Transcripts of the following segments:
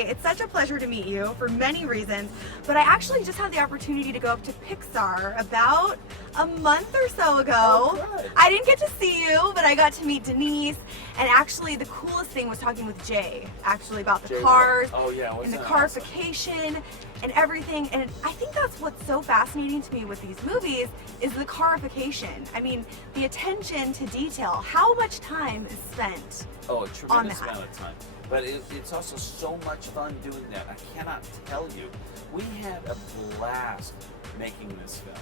Jay. It's such a pleasure to meet you for many reasons, but I actually just had the opportunity to go up to Pixar about a month or so ago. Oh, good. I didn't get to see you, but I got to meet Denise, and actually the coolest thing was talking with Jay, actually about the cars and the carification and everything. And I think that's what's so fascinating to me with these movies is the carification. I mean, the attention to detail. How much time is spent a tremendous amount of time. But it's also so much fun doing that. I cannot tell you. We had a blast making this film.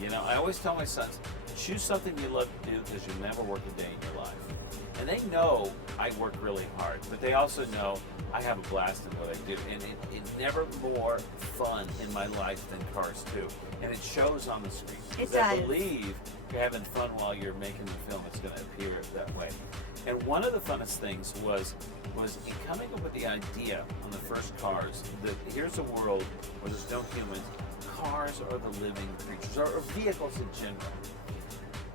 You know, I always tell my sons, choose something you love to do because you'll never work a day in your life. And they know I work really hard, but they also know I have a blast in what I do. And it's never more fun in my life than Cars 2. And it shows on the screen. It I does. believe you're having fun while you're making the film. It's going to appear that way. And one of the funnest things was in coming up with the idea on the first Cars that here's a world where there's no humans. Cars are the living creatures, or vehicles in general.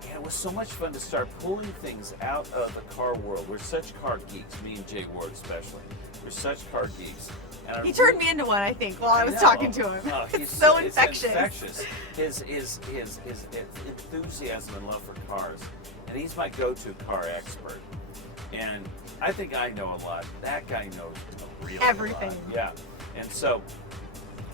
And it was so much fun to start pulling things out of the car world. We're such car geeks, me and Jay Ward especially. We're such car geeks. And he turned me into one, I think, while I was talking to him. It's so infectious. His enthusiasm and love for cars. And he's my go-to car expert. And I think I know a lot. That guy knows really everything. A lot. Yeah. And so,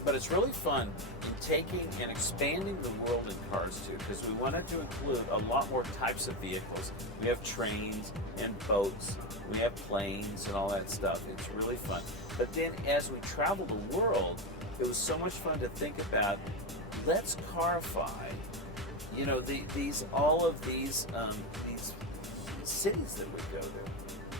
but it's really fun in taking and expanding the world in Cars 2 because we wanted to include a lot more types of vehicles. We have trains and boats. We have planes and all that stuff. It's really fun. But then as we travel the world, it was so much fun to think about, let's carify, you know, all of these cities that we go to.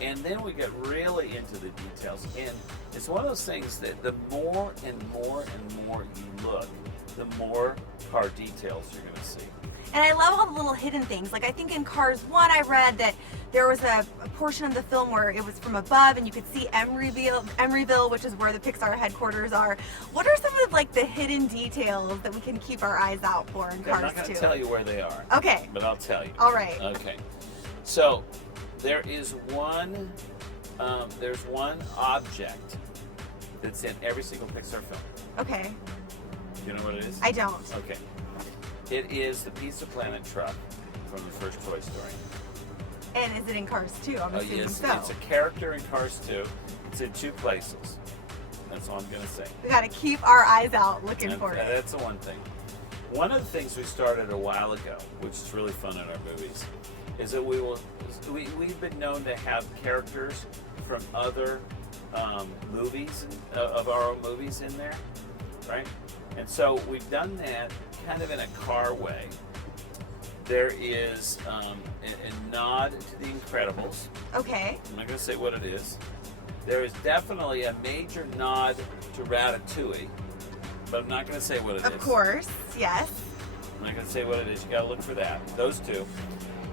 And then we get really into the details. And it's one of those things that the more and more and more you look, the more car details you're going to see. And I love all the little hidden things. Like I think in Cars 1 I read that there was a portion of the film where it was from above and you could see Emeryville, which is where the Pixar headquarters are. What are some of like the hidden details that we can keep our eyes out for in Cars 2? I'm not going to tell you where they are. Okay. But I'll tell you. All right. Okay. So there is there's one object that's in every single Pixar film. Okay. Do you know what it is? I don't. Okay. It is the Pizza Planet truck from the first Toy Story. And is it in Cars 2? I'm assuming yes, so. It's a character in Cars 2. It's in two places. That's all I'm going to say. We got to keep our eyes out looking for it. That's the one thing. One of the things we started a while ago, which is really fun in our movies, is that we've been known to have characters from other movies, of our own movies in there, right? And so we've done that kind of in a car way. There is a nod to The Incredibles. Okay. I'm not going to say what it is. There is definitely a major nod to Ratatouille, but I'm not going to say what it is. Of course, yes. I'm not going to say what it is. You got to look for that. Those two.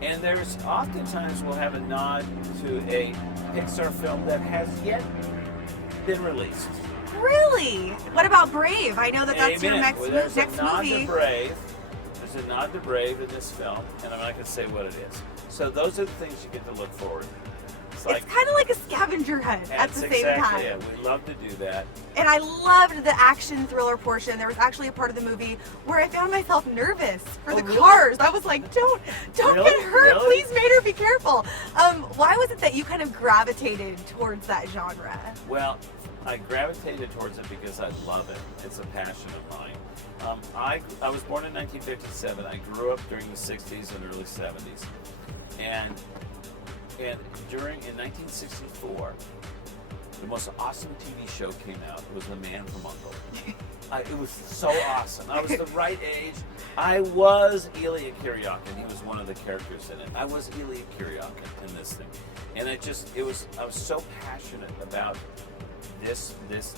And there's oftentimes we'll have a nod to a Pixar film that has yet been released. Really? What about Brave? I know that that's your next movie. There's a nod to Brave. There's a nod to Brave in this film, and I'm not going to say what it is. So those are the things you get to look forward to. It's kind of like a scavenger hunt at the same time. Yeah, we love to do that. And I loved the action thriller portion. There was actually a part of the movie where I found myself nervous for the cars. I was like, don't get hurt. Really? Please, Mater, be careful. Why was it that you kind of gravitated towards that genre? Well, I gravitated towards it because I love it. It's a passion of mine. I was born in 1957. I grew up during the 60s and early 70s. And in 1964, the most awesome TV show came out. It was The Man from U.N.C.L.E. It was so awesome. I was the right age. I was Elia Kiriakin. He was one of the characters in it. I was Elia Kiriakin in this thing. And I was so passionate about this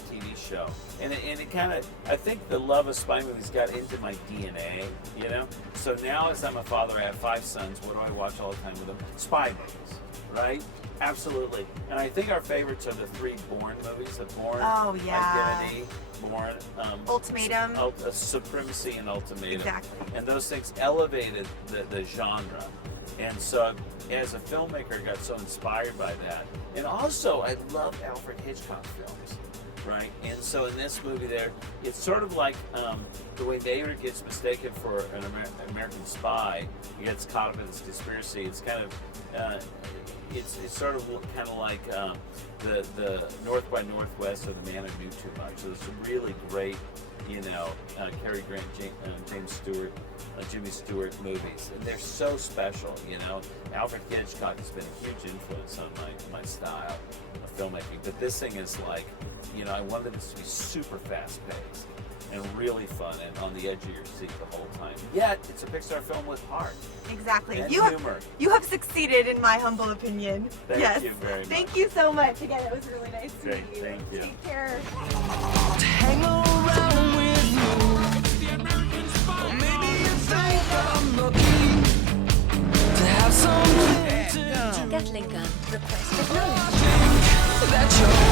TV show. And it kind of, I think the love of spy movies got into my DNA, you know? So now as I'm a father, I have 5 sons. What do I watch all the time with them? Spy movies, right? Absolutely. And I think our favorites are the 3 Bourne movies, the Bourne, Identity, Bourne, Ultimatum. Supremacy and Ultimatum. Exactly. And those things elevated the genre. And so as a filmmaker, I got so inspired by that. And also, I love Alfred Hitchcock films. right? And so in this movie there, it's sort of like the way Mater gets mistaken for an American spy. He gets caught up in this conspiracy. It's kind of, it's sort of kind of like the North by Northwest of The Man Who Knew Too Much. So there's some really great, you know, Cary Grant, James Stewart, Jimmy Stewart movies. And they're so special, you know. Alfred Hitchcock has been a huge influence on my style of filmmaking. But this thing is like, you know, I wanted this to be super fast-paced and really fun and on the edge of your seat the whole time. Yet, it's a Pixar film with heart. Exactly. And You humor. You have succeeded, in my humble opinion. Thank you very much. Thank you so much. Again, it was really nice to meet you. Thank you. Take care. Hang around with you. Maybe you think I'm lucky to have something to Gatling gun request acknowledged. that you're